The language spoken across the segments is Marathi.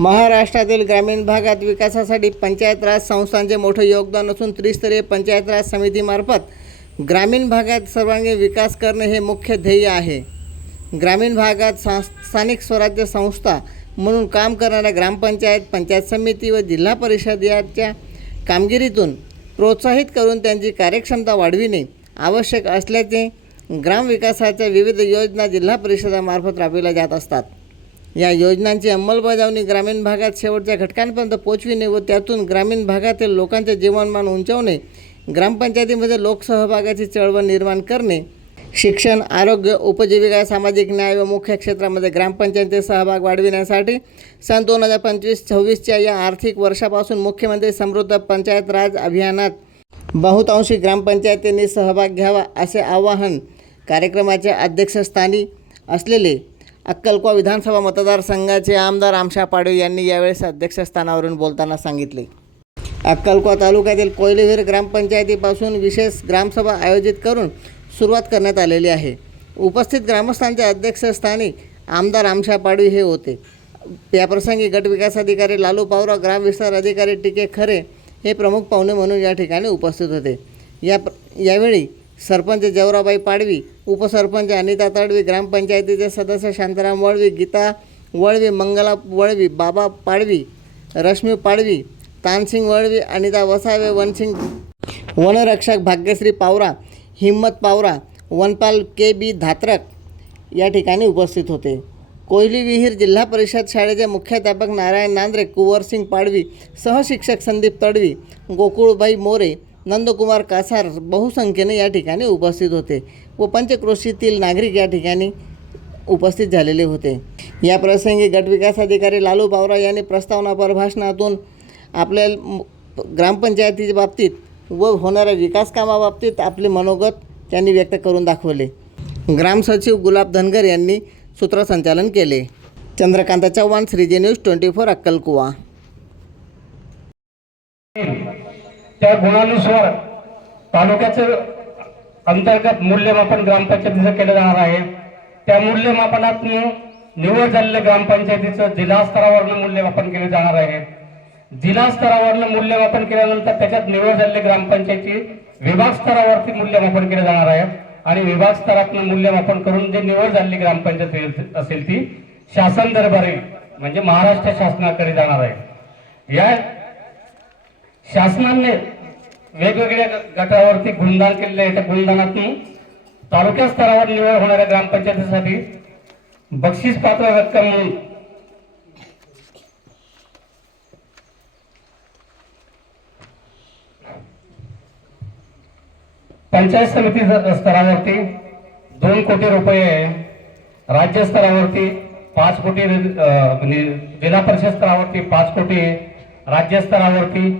महाराष्ट्रातील ग्रामीण भागात विकासासाठी पंचायत राज संस्थांचे मोठे योगदान असून त्रिस्तरीय पंचायत राज समितीमार्फत ग्रामीण भागात सर्वांगीण विकास करणे हे मुख्य ध्येय आहे. ग्रामीण भागात सा स्थानिक स्वराज्य संस्था म्हणून काम करणाऱ्या ग्रामपंचायत पंचायत समिती व जिल्हा परिषद याच्या कामगिरीतून प्रोत्साहित करून त्यांची कार्यक्षमता वाढविणे आवश्यक असल्याचे ग्रामविकासाच्या विविध योजना जिल्हा परिषदामार्फत राबविल्या जात असतात. या योजनांची अंमलबजावणी ग्रामीण भागात शेवटच्या घटकांपर्यंत पोचविणे व त्यातून ग्रामीण भागातील लोकांचे जीवनमान उंचावणे ग्रामपंचायतीमध्ये लोकसहभागाची चळवळ निर्माण करणे शिक्षण आरोग्य उपजीविका सामाजिक न्याय व मुख्य क्षेत्रामध्ये ग्रामपंचायतीचे सहभाग वाढविण्यासाठी सन दोन हजार पंचवीस सव्वीसच्या या आर्थिक वर्षापासून मुख्यमंत्री समृद्ध पंचायत राज अभियानात बहुतांशी ग्रामपंचायतींनी सहभाग घ्यावा असे आवाहन कार्यक्रमाच्या अध्यक्षस्थानी असलेले अक्कलकोवा विधानसभा मतदारसंघाचे आमदार आमशा पाडवे यांनी यावेळेस अध्यक्षस्थानावरून बोलताना सांगितले. अक्कलकोवा तालुक्यातील कोयलेवीर ग्रामपंचायतीपासून विशेष ग्रामसभा आयोजित करून सुरुवात करण्यात आलेली आहे. उपस्थित ग्रामस्थांच्या अध्यक्षस्थानी आमदार आमशा पाडवी हे होते. याप्रसंगी गट विकास अधिकारी लालू पावरा ग्रामविस्तार अधिकारी टिके खरे हे प्रमुख पाहुणे म्हणून या ठिकाणी उपस्थित होते. या यावेळी सरपंच जवराबाई पाडवी उपसरपंच अनिता तडवी ग्रामपंचायतीचे सदस्य शांताराम वळवी गीता वळवी मंगला वळवी बाबा पाडवी रश्मी पाडवी तानसिंग वळवी अनिता वसावे वनसिंग वनरक्षक भाग्यश्री पावरा हिम्मत पावरा वनपाल के बी धात्रक या ठिकाणी उपस्थित होते. कोयली विहीर जिल्हा परिषद शाळेचे मुख्याध्यापक नारायण नांद्रे कुंवरसिंग पाडवी सहशिक्षक संदीप तडवी गोकुळबाई मोरे नंदकुमार कासार बहुसंख्येने या ठिकाणी उपस्थित होते व पंचक्रोशीतील नागरिक या ठिकाणी उपस्थित झालेले होते. या प्रसंगी गटविकास अधिकारी लालू बावरा यांनी प्रस्तावनापर भाषणातून आपल्या ग्रामपंचायतीच्या बाबतीत व होणाऱ्या विकास कामाबाबतीत आपले मनोगत त्यांनी व्यक्त करून दाखवले. ग्रामसचिव गुलाब धनगर यांनी सूत्रसंचालन केले. चंद्रकांत चव्हाण श्रीजे न्यूज ट्वेंटी फोर अक्कलकुवा. त्या गुणानुसार तालुक्याचं अंतर्गत मूल्यमापन ग्रामपंचायतीचं केलं जाणार आहे. त्या मूल्यमापनात निवड झालेल्या ग्रामपंचायतीचं जिल्हा स्तरावरनं मूल्यमापन केलं जाणार आहे. जिल्हा स्तरावरनं मूल्यमापन केल्यानंतर त्याच्यात निवड झालेल्या ग्रामपंचायती विभाग स्तरावरती मूल्यमापन केलं जाणार आहे. आणि विभाग स्तरातनं मूल्यमापन करून जे निवड झालेली ग्रामपंचायत असेल ती शासन दरबारी म्हणजे महाराष्ट्र शासनाकडे जाणार आहे. या शासनाने वेगवेगळ्या गटावरती गुणदान केलेले आहे. त्या गुणदानातून तालुक्या स्तरावर निवड होणाऱ्या ग्रामपंचायतीसाठी बक्षीस पात्र रक्कम म्हणून पंचायत समिती स्तरावरती दोन कोटी रुपये राज्य स्तरावरती पाच कोटी अं, म्हणजे जिल्हा परिषद स्तरावरती पाच कोटी आहे. राज्य स्तरावरती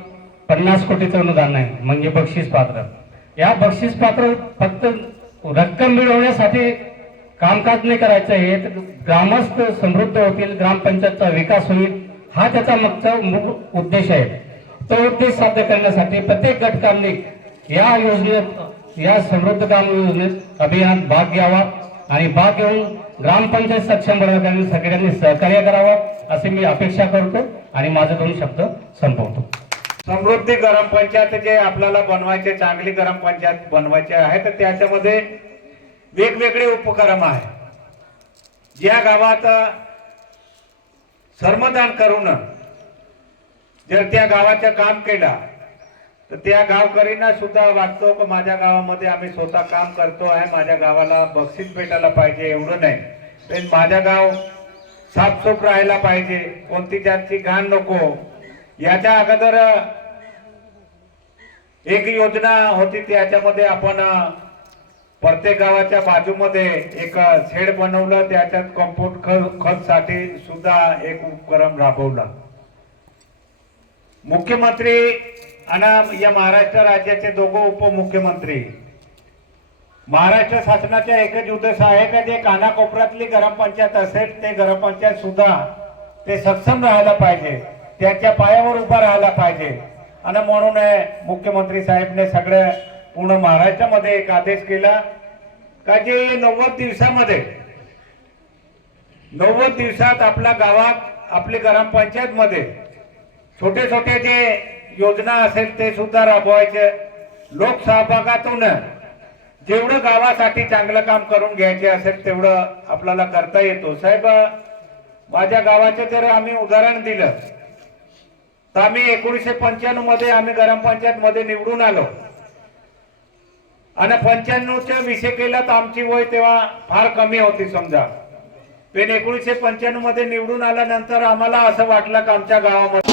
पन्नास कोटीचं अनुदान आहे. म्हणजे बक्षीस पात्र. या बक्षीस पात्र फक्त रक्कम मिळवण्यासाठी कामकाज नाही करायचं. हे तर ग्रामस्थ समृद्ध होतील ग्रामपंचायतचा विकास होईल हा त्याचा मागचा मूळ उद्देश आहे. तो उद्देश साध्य करण्यासाठी प्रत्येक घटकांनी या योजनेत या समृद्ध ग्राम योजनेत अभियान भाग घ्यावा आणि भाग घेऊन ग्रामपंचायत सक्षम बनवण्यासाठी सगळ्यांनी सहकार्य करावं असे मी अपेक्षा करतो आणि माझं दोन शब्द संपवतो. समृद्धी ग्रामपंचायत जे आपल्याला बनवायचे चांगली ग्रामपंचायत बनवायचे आहे तर त्याच्यामध्ये वेगवेगळे उपक्रम आहे. या गावात श्रमदान करून जर त्या गावाचं काम केलं तर त्या गावकरींना सुद्धा वाटतो की माझ्या गावामध्ये आम्ही स्वतः काम करतो आहे माझ्या गावाला बक्षीस भेटायला पाहिजे एवढं नाही. पण माझ्या गाव साफसूफ राहायला पाहिजे कोणती जातची घाण नको याच्या अगोदर एक योजना होती त्याच्यामध्ये आपण प्रत्येक गावाच्या बाजूमध्ये एक शेड बनवलं. त्याच्यात कंपोस्ट खत खत साठी सुद्धा एक उपक्रम राबवला. मुख्यमंत्री आणि या महाराष्ट्र राज्याचे दोघं उपमुख्यमंत्री. महाराष्ट्र शासनाचा एकच उद्देश आहे का? जे कानाकोपऱ्यातली ग्रामपंचायत असेल ते ग्रामपंचायत सुद्धा ते सक्षम राहायला पाहिजे. त्याच्या पायावर उभा राहायला पाहिजे. आणि म्हणून मुख्यमंत्री साहेबने सगळ्या पूर्ण महाराष्ट्रामध्ये एक आदेश केला का जे नव्वद दिवसामध्ये नव्वद दिवसात आपल्या गावात आपली ग्रामपंचायत मध्ये छोटे छोटे जे योजना असेल ते सुद्धा राबवायचे. लोकसहभागातून जेवढं गावासाठी चांगलं काम करून घ्यायचे असेल तेवढं आपल्याला करता येतो. साहेब माझ्या गावाचे जर आम्ही उदाहरण दिलं तर आम्ही एकोणीसशे पंच्याण्णवमध्ये आम्ही ग्रामपंचायत मध्ये निवडून आलो. आणि पंच्याण्णवच्या विषय केला तर आमची वय तेव्हा फार कमी होती समजा. पण एकोणीसशे पंच्याण्णवमध्ये निवडून आल्यानंतर आम्हाला असं वाटलं की आमच्या गावामध्ये